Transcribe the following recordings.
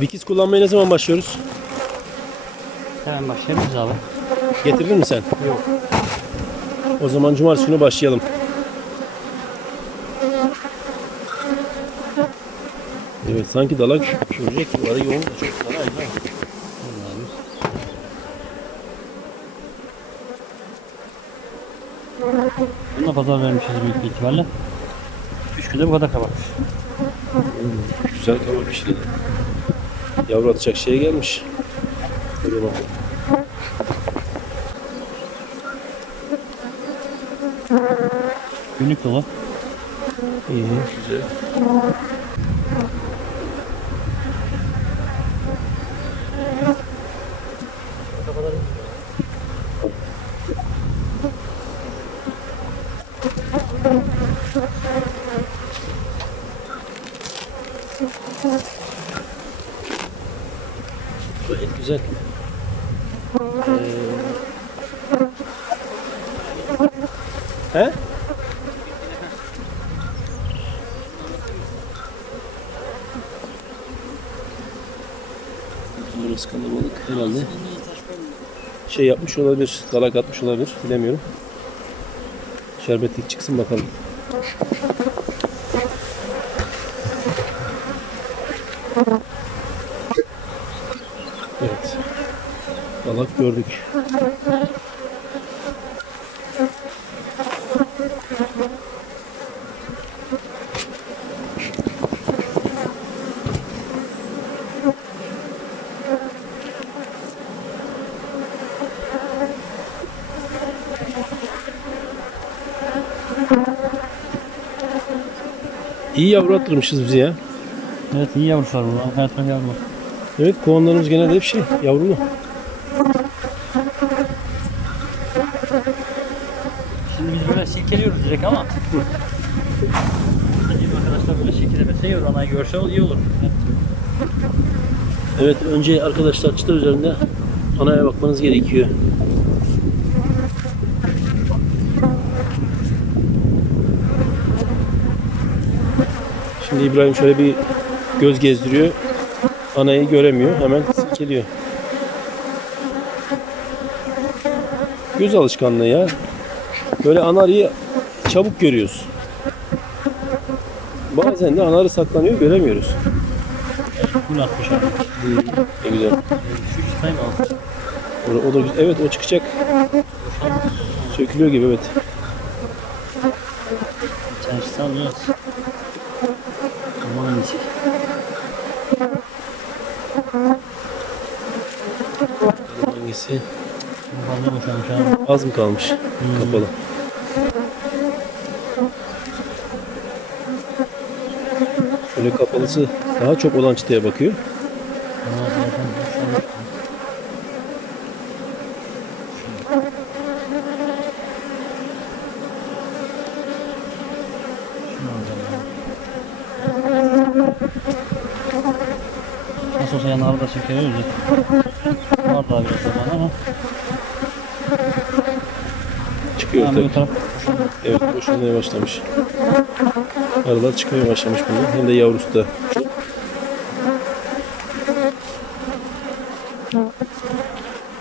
Vikiz kullanmaya ne zaman başlıyoruz? Hemen başlayabiliriz abi. Getirdin mi sen? Yok. O zaman cumartesi günü başlayalım. Evet sanki dalak görecek gibi. Arı yoğun da çok ha. Bunu da pazar vermişiz büyük ihtimalle. 3 günde bu kadar kabarmış. Güzel kabak pişirdi. Yavru atacak şeye gelmiş. Bakalım. Günlük dolu. İyi, güzel. Gayet güzel. Ee... He? Burası kalabalık herhalde. Şey yapmış olabilir, dalak atmış olabilir, bilemiyorum. Şerbetlik çıksın bakalım. Evet. Dalak gördük. İyi yavru attırmışız bize ya. Evet iyi yavruşlar burada. Her taraf yavru. Evet kovanlarımız genelde hep şey yavrulu. Şimdi biz böyle silkeliyoruz direkt ama. Arkadaşlar böyle silkelemese iyi olur. Görse iyi olur. Evet önce arkadaşlar çıta üzerinde anaya bakmanız gerekiyor. Şimdi İbrahim şöyle bir göz gezdiriyor. Anayı göremiyor. Hemen silkeliyor. Göz alışkanlığı ya. Böyle anarıyı çabuk görüyoruz. Bazen de anarı saklanıyor göremiyoruz. Full atmış abi. Ne güzel. Şu çıtayı mı alsın? O, o da güzel. Evet o çıkacak. Sökülüyor gibi evet. Çarşısı alıyoruz. Aman iyisi. Hangisi? Az mı kalmış? Kapalı. Şöyle kapalısı daha çok olan çıtaya bakıyor. Nasıl olsa yanları da çekeriyoruz ya. Var daha biraz zaman ama. Çıkıyor tabii. taraf Evet boşalmaya başlamış. Arılar çıkmaya başlamış bunlar. Hem de yavrusu da.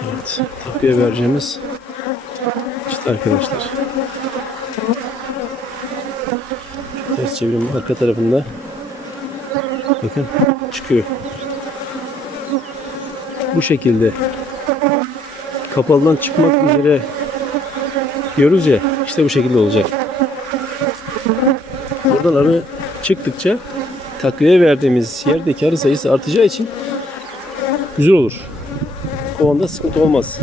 Evet. Takviye vereceğimiz çıta arkadaşlar. Şu ters çevirim arka tarafında. Bakın çıkıyor. Bu şekilde kapalıdan çıkmak üzere diyoruz ya işte bu şekilde olacak. Buradan arı çıktıkça takviye verdiğimiz yerdeki arı sayısı artacağı için güzel olur. Kovanda sıkıntı olmaz.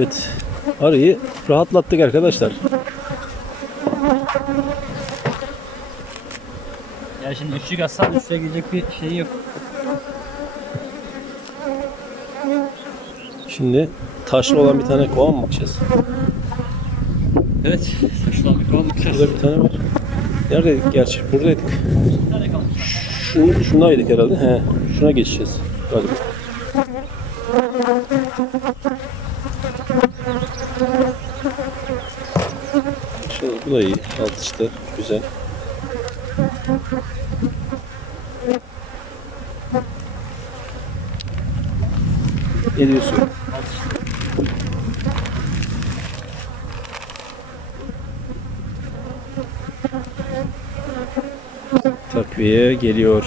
Evet. Arıyı rahatlattık arkadaşlar. Ya şimdi üçlük atsan üstüne gidecek bir şey yok. Şimdi taşlı olan bir tane kovan mı bakacağız? Evet. Saçlar bir kalan Burada bir tane var. Neredeydik gerçi? Buradaydık. Bir tane kalmış. Şun, şundaydık herhalde. He. Şuna geçeceğiz galiba. Şöyle bu da iyi. Alt işte güzel. Ne diyorsun? Takviye geliyor.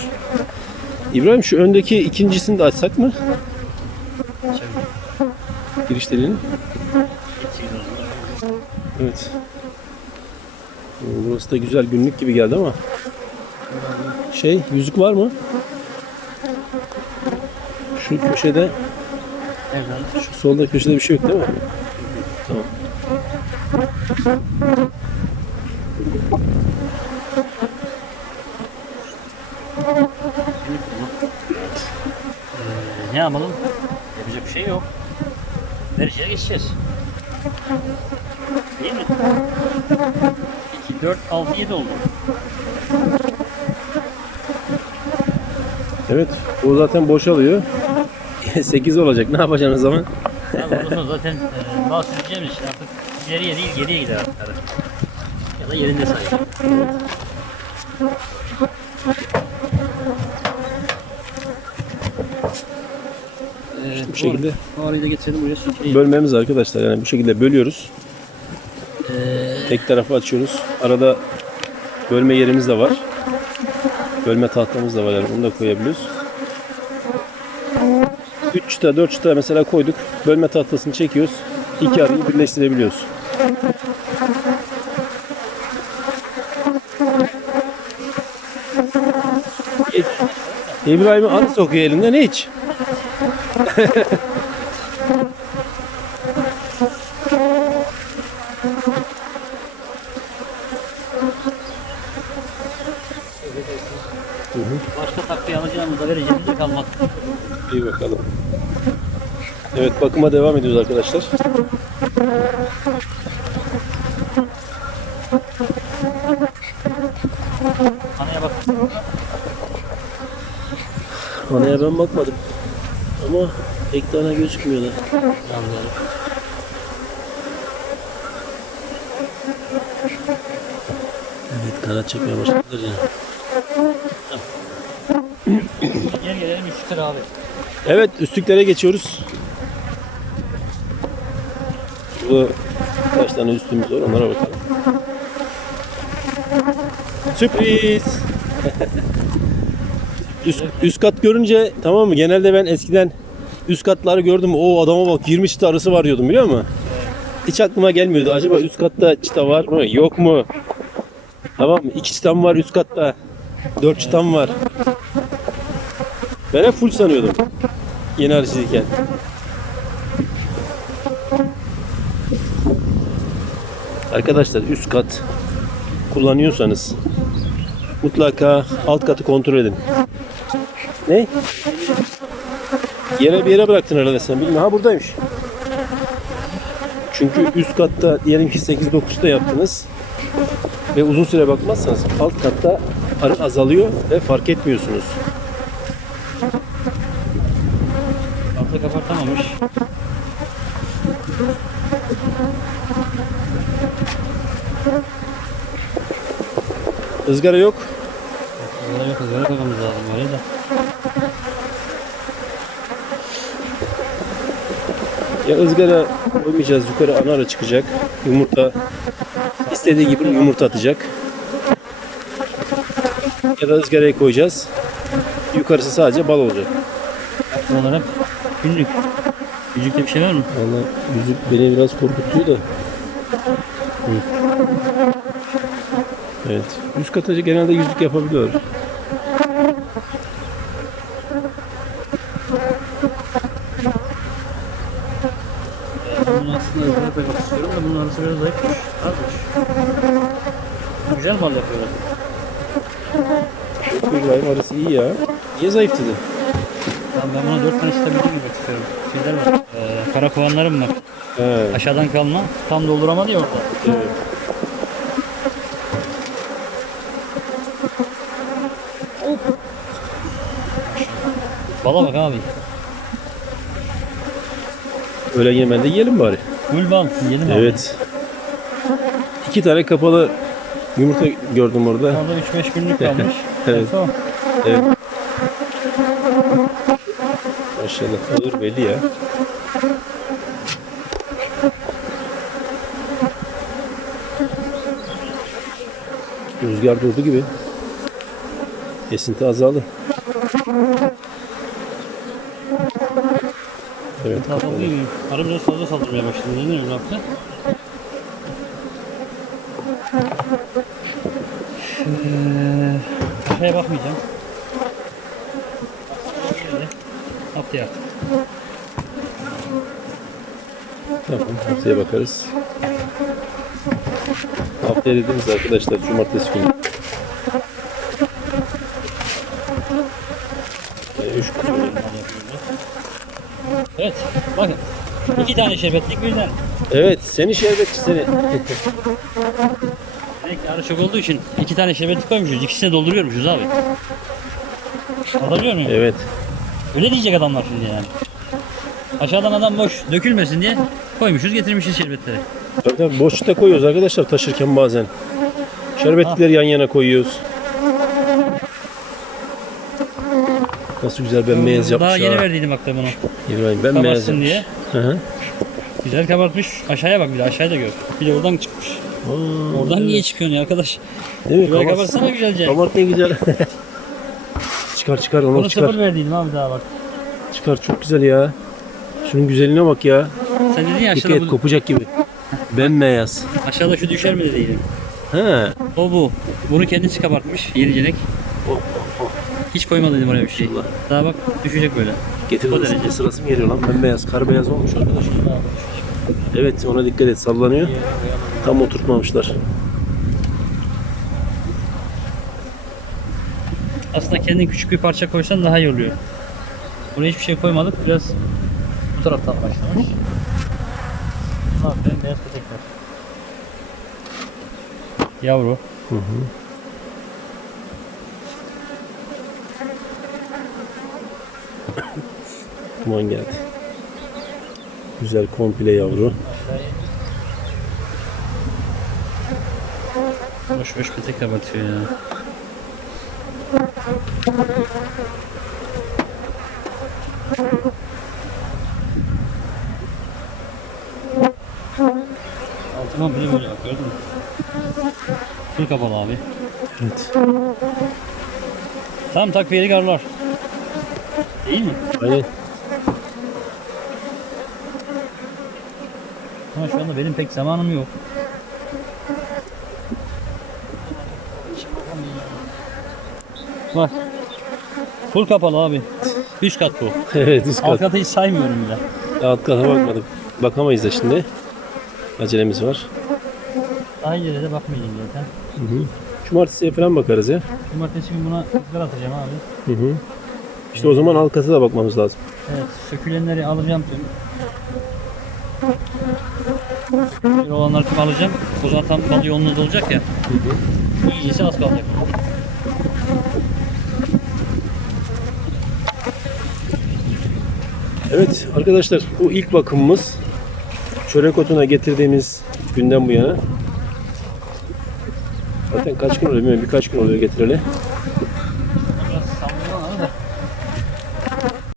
İbrahim şu öndeki ikincisini de açsak mı? Giriş deliğini. Evet. Burası da güzel günlük gibi geldi ama. Şey yüzük var mı? Şu köşede, Evet. şu solda köşede bir şey yok değil mi? Tamam. Ee, ne yapalım? Yapacak bir şey yok. Vericiye geçeceğiz. Değil mi? 2, 4, 6, 7 oldu. Evet. Bu zaten boşalıyor. 8 olacak. Ne yapacaksın o zaman? Sonra zaten e, bazı süreceğimiz için artık ileriye değil geriye gider artık. Ya da yerinde sayılır. Evet, Bu şekilde Bu arayı da getirelim buraya sürükleyeyim. bölmemiz arkadaşlar. Yani bu şekilde bölüyoruz. Ee, Tek tarafı açıyoruz. Arada bölme yerimiz de var. Bölme tahtamız da var yani onu da koyabiliyoruz. 3 çıta 4 çıta mesela koyduk. Bölme tahtasını çekiyoruz. İki arayı birleştirebiliyoruz. İbrahim'in arı sokuyor elinde ne hiç? başka takviye alacağımızda vereceğimiz de kalmadı. İyi bakalım. Evet bakıma devam ediyoruz arkadaşlar. Haneye bak. Anaya ben bakmadım. Ama pek tane gözükmüyor da. Yalnız. Evet kanat çekmeye başladılar yani. Gel gelelim 3 lira abi. Evet üstlüklere geçiyoruz. Burada kaç tane üstümüz var onlara bakalım. Sürpriz. üst, üst kat görünce tamam mı? Genelde ben eskiden üst katları gördüm. O adama bak 20 çıta arısı var diyordum biliyor musun? Hiç aklıma gelmiyordu. Acaba üst katta çıta var mı? Yok mu? Tamam mı? İki çıtam var üst katta. Dört çıtam var. Ben hep full sanıyordum. Yeni arıcıyken. Arkadaşlar üst kat kullanıyorsanız mutlaka alt katı kontrol edin. Ne? Yere bir yere bıraktın herhalde sen bilmiyorum. Ha buradaymış. Çünkü üst katta diyelim ki 8-9'da yaptınız ve uzun süre bakmazsanız alt katta arı azalıyor ve fark etmiyorsunuz. Altı kapatamamış. Izgara yok. Burada yok ızgara koymamız lazım öyle de. Ya ızgara koymayacağız. Yukarı ana ara çıkacak. Yumurta istediği gibi yumurta atacak. Ya da ızgaraya koyacağız. Yukarısı sadece bal olacak. Buralar hep günlük. Yüzükte bir şey var mı? Valla yüzük beni biraz korkutuyor da. Hı. Evet. Üst katacı genelde yüzük yapabiliyor. Bunun aslında koymak istiyorum da bunun arası biraz. Güzel bal yapıyorlar. Yok İbrahim arası iyi ya. Niye zayıf dedi? Ben buna 4 tane istebilirim gibi istiyorum. Şeyler var. Ee, kara kovanlarım var. He. Aşağıdan kalma. Tam dolduramadı ya orada. Evet. Bala bak abi. Öğlen yemeğinde yiyelim bari. Gül bal. Yiyelim abi. Evet. İki tane kapalı yumurta gördüm orada. Orada 3-5 günlük kalmış. Evet. Neyse o. Evet. Maşallah olur belli ya. Rüzgar durdu gibi. Esinti azaldı. Evet. Arı biraz fazla saldırmaya başladı. Ne? Ee, Kafaya bakmayacağım. Şöyle. Haftaya. Tamam. Haftaya bakarız. Haftaya dediğimiz arkadaşlar cumartesi günü. Ee, Üç. Evet. Bakın. İki tane şerbetlik birden. Evet, seni şerbetçi seni. Demek ki arı çok olduğu için iki tane şerbetlik koymuşuz. İkisini dolduruyormuşuz abi. Anlatabiliyor muyum? Evet. Öyle diyecek adamlar şimdi yani. Aşağıdan adam boş dökülmesin diye koymuşuz getirmişiz şerbetleri. Tabii tabii boşlukta koyuyoruz arkadaşlar taşırken bazen. Şerbetlikleri yan yana koyuyoruz. Nasıl güzel bembeyaz yapmış Daha yeni ha. verdiydim bak da bunu. İbrahim bembeyaz Kabarsın yapmış. diye. Hı hı. Güzel kabartmış. Aşağıya bak bir de aşağıya da gör. Bir de oradan çıkmış. Aa, Oradan niye çıkıyorsun ya arkadaş? Değil mi? Kabarsana güzelce. Kabart ne güzel. çıkar çıkar onu Bunu çıkar. sıfır verdiydim abi daha bak. Çıkar çok güzel ya. Şunun güzelliğine bak ya. Sen dedin ya aşağıda, et bu, kopacak gibi. Bembeyaz. aşağıda şu düşer mi dediydim. He. O bu. Bunu kendisi kabartmış yenicenek. Hiç koymadıydım oraya bir şey. Daha bak düşecek böyle. Getir O o derece. sırası mı geliyor lan? Bembeyaz, kar beyaz olmuş arkadaş. Evet ona dikkat et sallanıyor. Tam oturtmamışlar. Aslında kendin küçük bir parça koysan daha iyi oluyor. Buraya hiçbir şey koymadık. Biraz bu taraftan başlamış. Aferin beyaz petekler. Yavru. Hı hı. Duman geldi. Güzel komple yavru. Boş boş petek kapatıyor ya. Altıma bile böyle bak gördün mü? Full kapalı abi. Evet. Tam takviyeli garlar. Değil mi? Aynen. Ama şu anda benim pek zamanım yok. Bak. Full kapalı abi. Üst kat bu. Evet üst Alt kat. katı hiç saymıyorum bile. Alt kata bakmadık. Bakamayız da şimdi. Acelemiz var. Daha ileri de bakmayacağım zaten. Hı hı. Cumartesiye falan bakarız ya. Cumartesi günü buna ızgara atacağım abi. Hı hı. İşte o zaman alt kata da bakmamız lazım. Evet, sökülenleri alacağım tüm. Böyle olanları tüm alacağım. O zaman tam bal yoğunluğu da olacak ya. İyicesi az kalacak. Evet arkadaşlar bu ilk bakımımız çörek otuna getirdiğimiz günden bu yana. Zaten kaç gün oluyor bilmiyorum birkaç gün oluyor getireli.